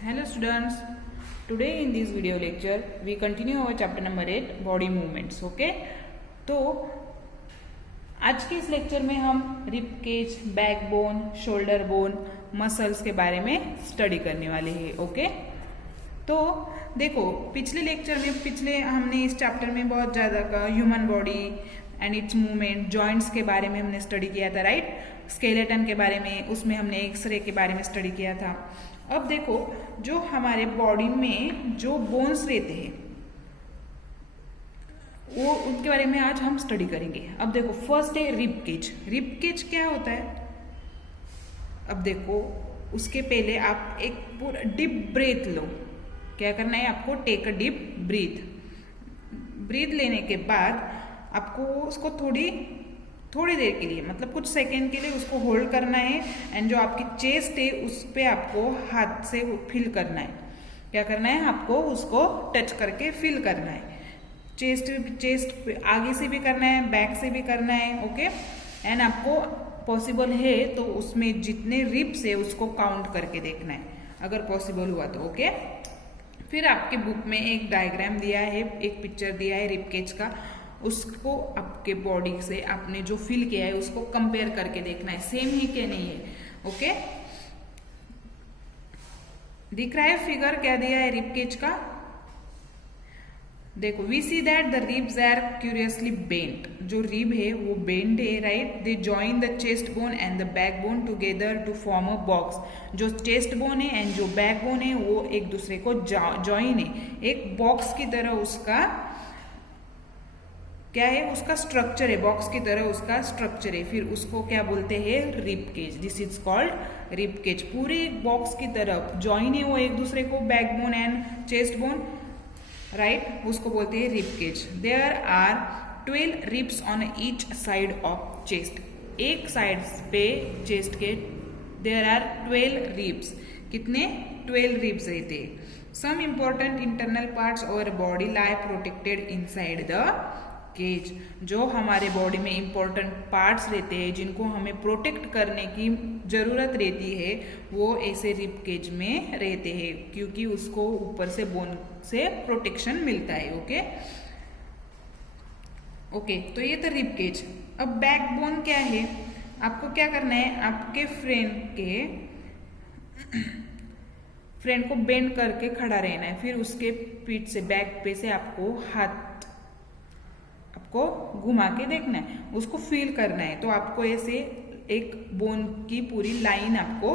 Hello students, today in this video lecture we continue our chapter number 8 body movements. Okay, तो आज के इस lecture में हम rib cage, backbone, shoulder bone, muscles के बारे में स्टडी करने वाले हैं. ओके, तो देखो पिछले लेक्चर में हमने इस चैप्टर में बहुत ज़्यादा का human body and it's movement, joints के बारे में हमने स्टडी किया था, राइट. स्केलेटन के बारे में, उसमें हमने एक्सरे के बारे में स्टडी किया था. अब देखो जो हमारे बॉडी में जो बोन्स रहते हैं वो उनके बारे में आज हम स्टडी करेंगे. अब देखो फर्स्ट है रिब केज. रिब केज क्या होता है? अब देखो उसके पहले आप एक पूरा डीप ब्रीथ लो. क्या करना है आपको? टेक अ डीप ब्रीथ लेने के बाद आपको उसको थोड़ी देर के लिए, मतलब कुछ सेकेंड के लिए उसको होल्ड करना है. एंड जो आपकी चेस्ट है उस पर आपको हाथ से फील करना है. क्या करना है? आपको उसको टच करके फील करना है. चेस्ट आगे से भी करना है, बैक से भी करना है. ओके, एंड आपको पॉसिबल है तो उसमें जितने रिब्स है उसको काउंट करके देखना है, अगर पॉसिबल हुआ तो. ओके, फिर आपके बुक में एक डायग्राम दिया है, एक पिक्चर दिया है रिब केज का. उसको आपके बॉडी से आपने जो फील किया है उसको कंपेयर करके देखना है, सेम है कि नहीं है. ओके, दिख रहा है फिगर? क्या दिया है रिब केज का? देखो, we see that the ribs are curiously bent. जो रिब है वो बेंड है, right. They join the chest bone and the back bone together to form a box. जो चेस्ट बोन है एंड जो बैक बोन है वो एक दूसरे को जॉइन है, एक बॉक्स की तरह. उसका क्या है? उसका स्ट्रक्चर है, बॉक्स की तरह उसका स्ट्रक्चर है. फिर उसको क्या बोलते हैं? Rib cage. This is called rib cage. पूरे बॉक्स की तरह जॉइन है वो एक दूसरे को, backbone and chest bone, right. उसको बोलते हैं rib cage. There are 12 ribs on each side of chest. एक साइड पे चेस्ट के देयर आर 12 रिब्स. कितने? 12 रिब्स रहते हैं. सम इम्पोर्टेंट इंटरनल पार्ट्स और body lie protected inside the cage. जो हमारे बॉडी में इंपॉर्टेंट पार्ट्स रहते हैं जिनको हमें प्रोटेक्ट करने की जरूरत रहती है वो ऐसे रिब केज में रहते हैं, क्योंकि उसको ऊपर से बोन से प्रोटेक्शन मिलता है. ओके, तो ये तो रिब केज. अब बैकबोन क्या है? आपको क्या करना है? आपके फ्रेंड को बेंड करके खड़ा रहना है. फिर उसके पीठ से, बैक पे से आपको हाथ को घुमा के देखना है, उसको फील करना है. तो आपको ऐसे एक बोन की पूरी लाइन आपको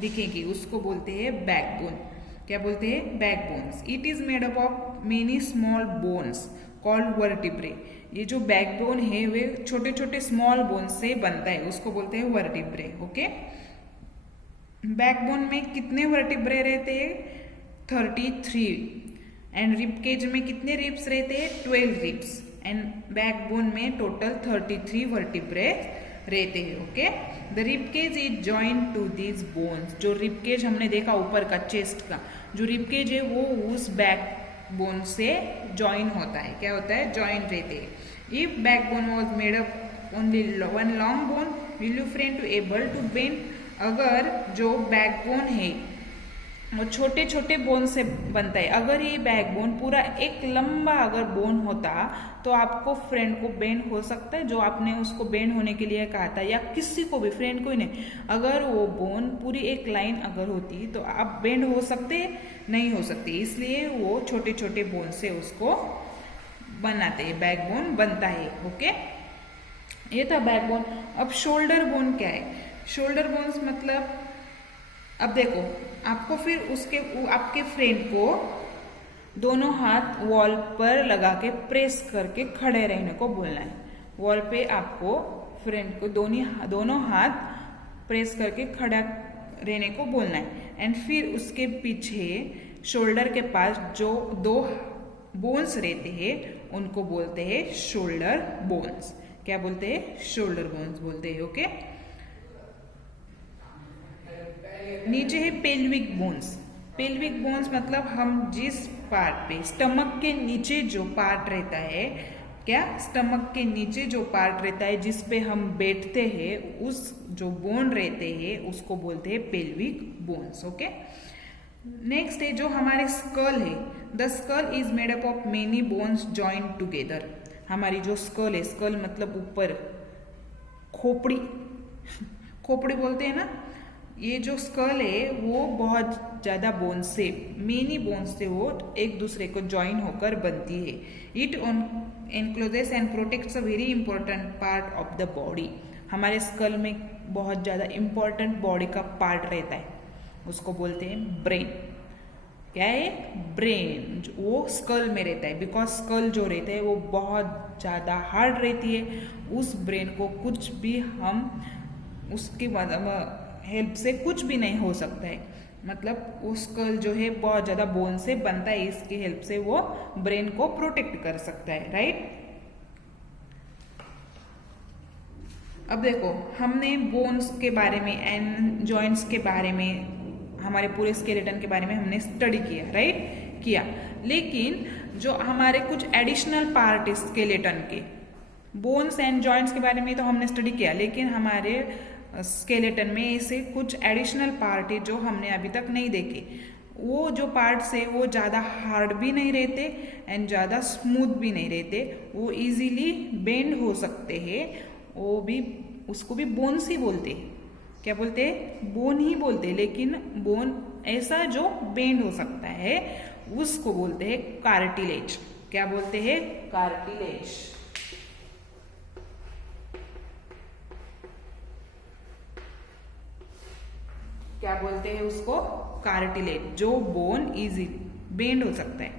दिखेगी, उसको बोलते हैं बैकबोन. क्या बोलते हैं? Backbones. It is made up of many small bones called vertebrae. ये जो बैकबोन है वे छोटे छोटे स्मॉल बोन से बनता है, उसको बोलते हैं वर्टिब्रे. ओके, बैकबोन में कितने वर्टिब्रे रहते हैं? 33. एंड रिब केज में कितने रिब्स रहते हैं? 12 रिब्स. एंड बैकबोन में टोटल 33 वर्टिब्रे रहते हैं. Okay, the rib cage is joint to these bones. जो रिब केज हमने देखा ऊपर का, चेस्ट का जो रिब केज है वो उस बैक बोन से जॉइन होता है. क्या होता है? जॉइंट रहते हैं. If backbone was made up only one long bone will you friend to able to bend. अगर जो बैकबोन है वो छोटे छोटे बोन से बनता है, अगर ये बैकबोन पूरा एक लंबा अगर बोन होता तो आपको फ्रेंड को बेंड हो सकता है, जो आपने उसको बेंड होने के लिए कहा था, या किसी को भी, फ्रेंड को ही नहीं. अगर वो बोन पूरी एक लाइन अगर होती तो आप बेंड हो सकते? नहीं हो सकते. इसलिए वो छोटे छोटे बोन से उसको बनाते हैं, बैकबोन बनता है. ओके, ये था बैकबोन. अब शोल्डर बोन क्या है? शोल्डर बोन्स मतलब, अब देखो आपको फिर आपके फ्रेंड को दोनों हाथ वॉल पर लगा के प्रेस करके खड़े रहने को बोलना है. वॉल पे आपको फ्रेंड को दोनों हाथ प्रेस करके खड़ा रहने को बोलना है. एंड फिर उसके पीछे शोल्डर के पास जो 2 बोन्स रहते हैं उनको बोलते हैं शोल्डर बोन्स. क्या बोलते हैं? शोल्डर बोन्स बोलते हैं. ओके, नीचे है पेल्विक बोन्स. पेल्विक बोन्स मतलब हम जिस पार्ट पे, स्टमक के नीचे जो पार्ट रहता है, क्या? स्टमक के नीचे जो पार्ट रहता है जिस पे हम बैठते हैं, उस जो बोन रहते हैं उसको बोलते हैं पेल्विक बोन्स. ओके, नेक्स्ट है जो हमारे स्कल है, the skull is made up of many bones joint together. हमारी जो स्कल है, स्कल मतलब ऊपर खोपड़ी खोपड़ी बोलते हैं ना, ये जो स्कल है वो बहुत ज़्यादा बोन्स से, मेनी बोन्स से वो एक दूसरे को ज्वाइन होकर बनती है। It encloses and protects a very important part of the body. हमारे स्कल में बहुत ज़्यादा इंपॉर्टेंट बॉडी का पार्ट रहता है, उसको बोलते हैं ब्रेन। क्या है? ब्रेन। वो स्कल में रहता है, बिकॉज स्कल जो रहता है वो बहुत ज़्यादा हार्ड रहती है। उस ब्रेन को कुछ भी हम उसकी हेल्प से कुछ भी नहीं हो सकता है, मतलब वो स्कल जो है बहुत ज़्यादा बोन से बनता है, इसकी हेल्प से वो ब्रेन को प्रोटेक्ट कर सकता है, राइट। अब देखो, हमने बोन्स के बारे में एंड जॉइंट्स के बारे में, हमारे पूरे स्केलेटन के बारे में हमने स्टडी किया, राइट, किया। लेकिन जो हमारे कुछ एडिशनल पार्ट है स्केलेटन के, बोन्स एंड जॉइंट्स के बारे में तो हमने स्टडी किया, लेकिन हमारे स्केलेटन में ऐसे कुछ एडिशनल पार्ट है जो हमने अभी तक नहीं देखे। वो जो पार्ट्स है वो ज़्यादा हार्ड भी नहीं रहते एंड ज़्यादा स्मूथ भी नहीं रहते, वो इजीली बेंड हो सकते हैं। वो भी, उसको भी बोन्स ही बोलते हैं। क्या बोलते हैं? बोन ही बोलते हैं, लेकिन बोन ऐसा जो बेंड हो सकता है उसको बोलते हैं कार्टिलेज। क्या बोलते हैं? कार्टिलेज। क्या बोलते हैं उसको? कार्टिलेज, जो बोन इजी बेंड हो सकता है।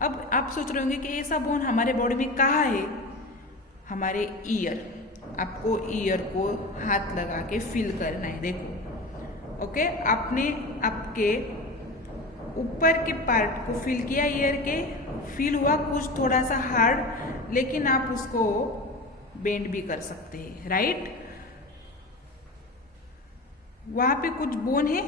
अब आप सोच रहे होंगे कि ऐसा बोन हमारे बॉडी में कहाँ है? हमारे ईयर। आपको ईयर को हाथ लगा के फील करना है, देखो। ओके, आपने आपके ऊपर के पार्ट को फील किया, ईयर के फील हुआ कुछ थोड़ा सा हार्ड, लेकिन आप उसको बेंड भी कर सकते हैं, राइट। वहाँ पे कुछ बोन है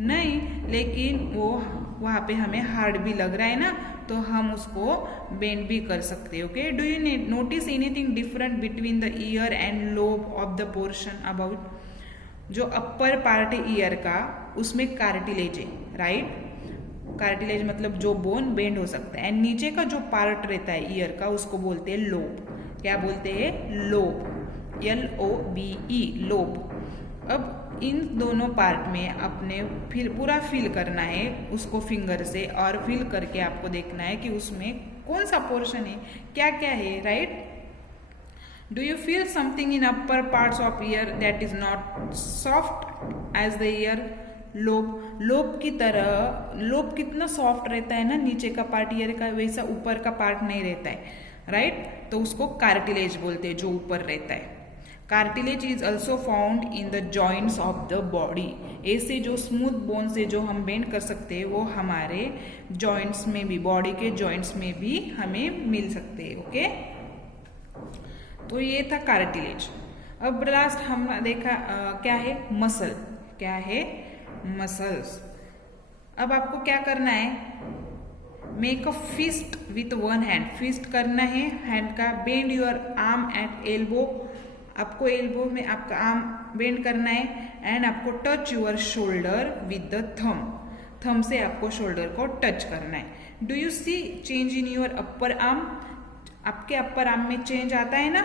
नहीं, लेकिन वो वहाँ पे हमें हार्ड भी लग रहा है ना, तो हम उसको बेंड भी कर सकते हैं। Okay, do you notice anything different between the year and lobe of the portion about? जो अपर पार्ट है ईयर का, उसमें कार्टिलेज है, राइट। कार्टिलेज मतलब जो बोन बेंड हो सकता है, एंड नीचे का जो पार्ट रहता है ईयर का उसको बोलते हैं लोब। क्या बोलते हैं? लोब। LOBE, lobe. अब इन दोनों पार्ट में अपने पूरा फील करना है उसको फिंगर से, और फील करके आपको देखना है कि उसमें कौन सा पोर्शन है, क्या क्या है, right. Do you feel something in upper parts of ear that is not soft as the ear? Lobe, lobe की तरह, लोब कितना सॉफ्ट रहता है ना, नीचे का पार्ट ईयर का, वैसा ऊपर का पार्ट नहीं रहता है, राइट। तो उसको कार्टिलेज बोलते हैं, जो ऊपर रहता है। Cartilage is also found in the joints of the body. ऐसे जो स्मूथ बोन से जो हम बेंड कर सकते हैं वो हमारे जॉइंट्स में भी, बॉडी के जॉइंट्स में भी हमें मिल सकते हैं। ओके, तो ये था कार्टिलेज। अब लास्ट हम देखा क्या है? मसल। क्या है? मसल्स। अब आपको क्या करना है? Make a fist with one hand. Fist करना है हैंड का। Bend your arm at elbow. आपको एल्बो में आपका आर्म बेंड करना है, एंड आपको touch your shoulder with the thumb. Thumb से आपको शोल्डर को टच करना है। Do you see change in your upper arm? आपके अपर आर्म में चेंज आता है ना?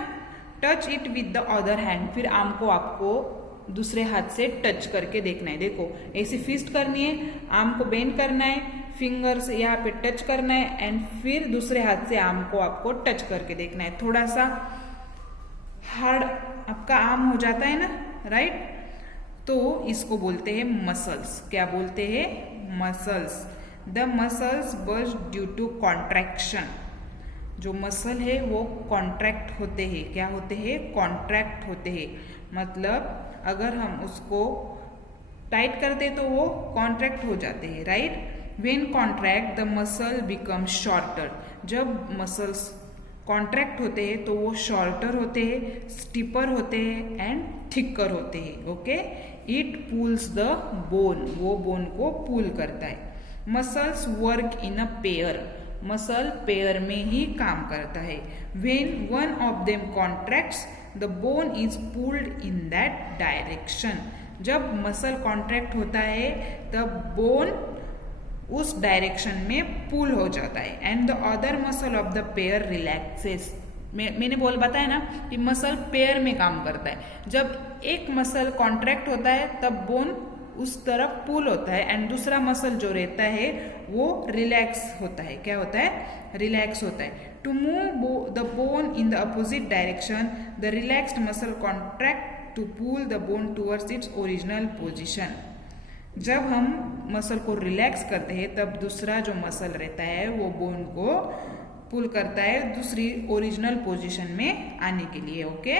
Touch it with the other hand. फिर आर्म को आपको दूसरे हाथ से टच करके देखना है। देखो, ऐसी फिस्ट करनी है, आर्म को बेंड करना है, फिंगर से यहाँ पे टच करना है, एंड फिर दूसरे हाथ से आर्म को आपको टच करके देखना है। थोड़ा सा हार्ड आपका आर्म हो जाता है ना, राइट। तो इसको बोलते हैं मसल्स। क्या बोलते हैं? Muscles. The muscles burst due to contraction. जो मसल है वो कॉन्ट्रैक्ट होते हैं। क्या होते हैं? कॉन्ट्रैक्ट होते हैं। मतलब अगर हम उसको टाइट करते तो वो कॉन्ट्रैक्ट हो जाते हैं, right. When contract the muscle become shorter. जब मसल्स कॉन्ट्रैक्ट होते हैं तो वो शॉर्टर होते हैं, स्टिपर होते हैं, एंड थिकर होते हैं। Okay, it pulls the bone. वो बोन को पुल करता है। Muscles work in a pair. Muscle pair में ही काम करता है। When one of them contracts the bone is pulled in that direction. जब मसल कॉन्ट्रैक्ट होता है तब बोन उस डायरेक्शन में पुल हो जाता है and the other muscle of the pair relaxes. मैंने बताया ना कि मसल पेयर में काम करता है। जब एक मसल कॉन्ट्रैक्ट होता है तब बोन उस तरफ पुल होता है एंड दूसरा मसल जो रहता है वो रिलैक्स होता है। क्या होता है? रिलैक्स होता है। To move the bone in the opposite direction the relaxed muscle contract to pull the bone towards its original position. जब हम मसल को रिलैक्स करते हैं तब दूसरा जो मसल रहता है वो बोन को पुल करता है दूसरी ओरिजिनल पोजीशन में आने के लिए। Okay,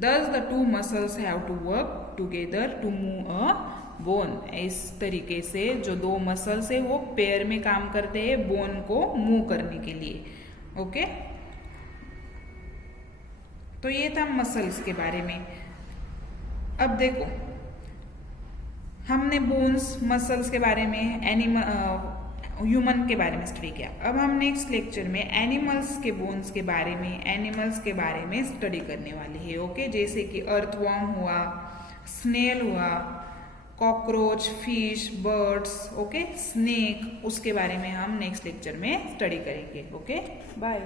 thus the two muscles have to work together to move a bone. इस तरीके से जो दो मसल्स है वो पेयर में काम करते हैं बोन को मूव करने के लिए। ओके, तो ये था मसल्स के बारे में। अब देखो, हमने बोन्स मसल्स के बारे में ह्यूमन के बारे में स्टडी किया। अब हम नेक्स्ट लेक्चर में एनिमल्स के बोन्स के बारे में एनिमल्स के बारे में स्टडी करने वाले हैं। ओके, जैसे कि अर्थवर्म हुआ, स्नेल हुआ, cockroach, fish, birds, okay, snake, उसके बारे में हम नेक्स्ट लेक्चर में स्टडी करेंगे। Okay, bye.